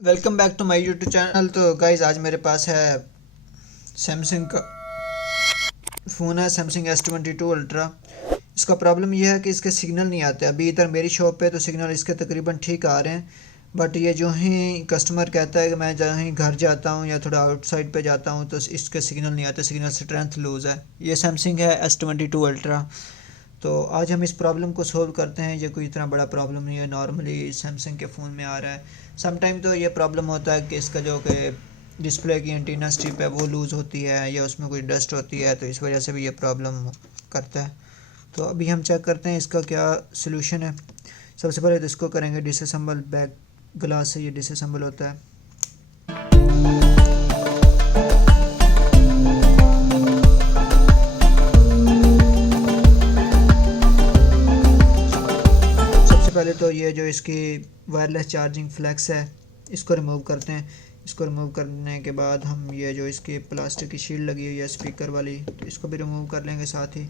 Welcome back to my YouTube channel. तो guys आज मेरे पास है सैमसंग का फ़ोन है, सैमसंग S22 अल्ट्रा। इसका प्रॉब्लम यह है कि इसके सिग्नल नहीं आते। अभी इधर मेरी शॉप पे तो सिग्नल इसके तकरीबन ठीक आ रहे हैं, बट ये जो ही कस्टमर कहता है कि मैं जहाँ ही घर जाता हूँ या थोड़ा आउटसाइड पे जाता हूँ तो इसके सिग्नल नहीं आते, सिग्नल स्ट्रेंथ लूज़ है। ये सैमसंग है S22 अल्ट्रा। तो आज हम इस प्रॉब्लम को सोल्व करते हैं। ये कोई इतना बड़ा प्रॉब्लम नहीं है, नॉर्मली सैमसंग के फ़ोन में आ रहा है। सम टाइम तो ये प्रॉब्लम होता है कि इसका जो कि डिस्प्ले की एंटीना स्ट्रिप है वो लूज़ होती है या उसमें कोई डस्ट होती है, तो इस वजह से भी ये प्रॉब्लम करता है। तो अभी हम चेक करते हैं इसका क्या सलूशन है। सबसे पहले तो इसको करेंगे डिसअसेंबल। बैक ग्लास से ये डिसअसेंबल होता है। पहले तो ये जो इसकी वायरलेस चार्जिंग फ्लैक्स है इसको रिमूव करते हैं। इसको रिमूव करने के बाद हम ये जो इसकी प्लास्टिक की शील्ड लगी हुई है स्पीकर वाली, तो इसको भी रिमूव कर लेंगे। साथ ही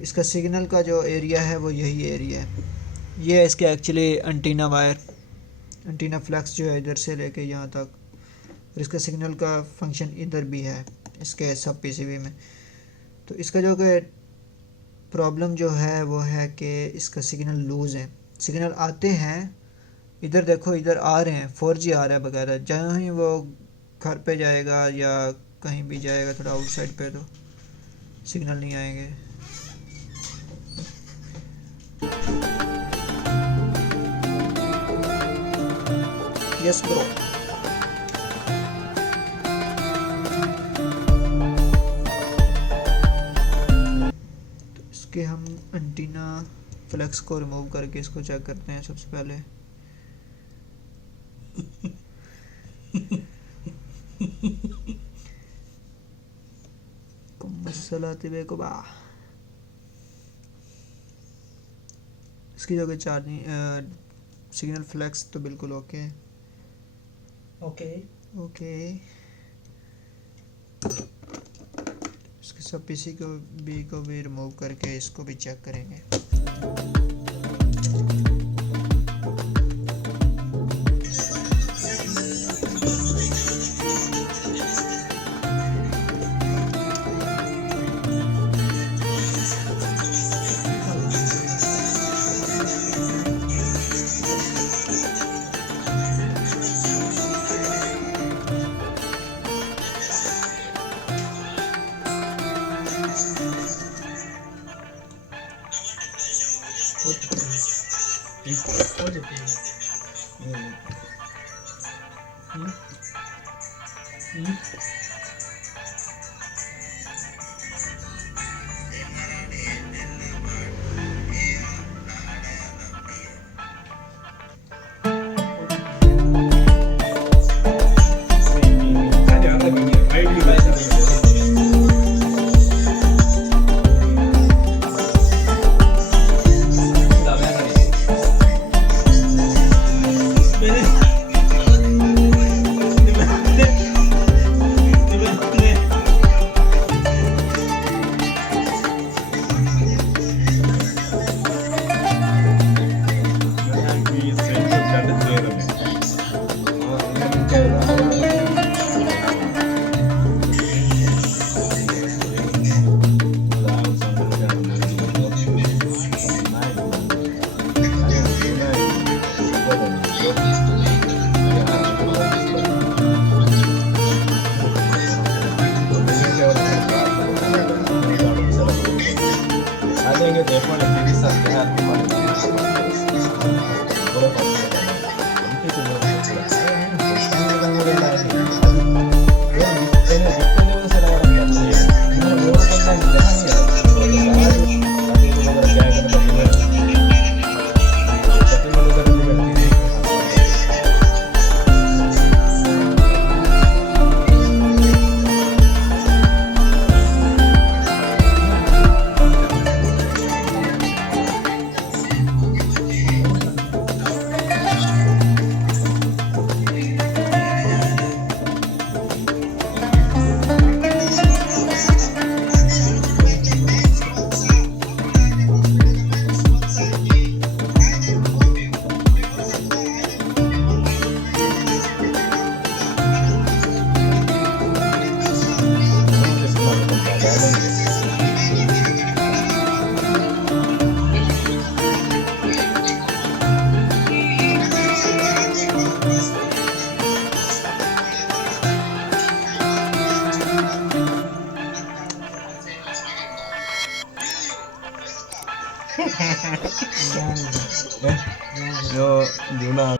इसका सिग्नल का जो एरिया है वो यही एरिया है। ये है इसके actually antenna wire, antenna flex जो है इधर से लेके यहाँ तक, और इसका सिग्नल का फंक्शन इधर भी है इसके सब पीसीबी में। तो इसका जो कि प्रॉब्लम जो है वो है कि इसका सिग्नल लूज़ है। सिग्नल आते हैं, इधर देखो, इधर आ रहे हैं, 4G आ रहा है वगैरह। जहाँ ही वो घर पे जाएगा या कहीं भी जाएगा थोड़ा आउटसाइड पे तो सिग्नल नहीं आएंगे। Yes bro. तो इसके हम एंटीना फ्लैक्स को रिमूव करके इसको चेक करते हैं सबसे पहले। इसकी जो कि चार्जिंग सिग्नल फ्लैक्स तो बिल्कुल ओके है। ओके इसके सब पीसी को भी रिमूव करके इसको भी चेक करेंगे। Yo, Juna.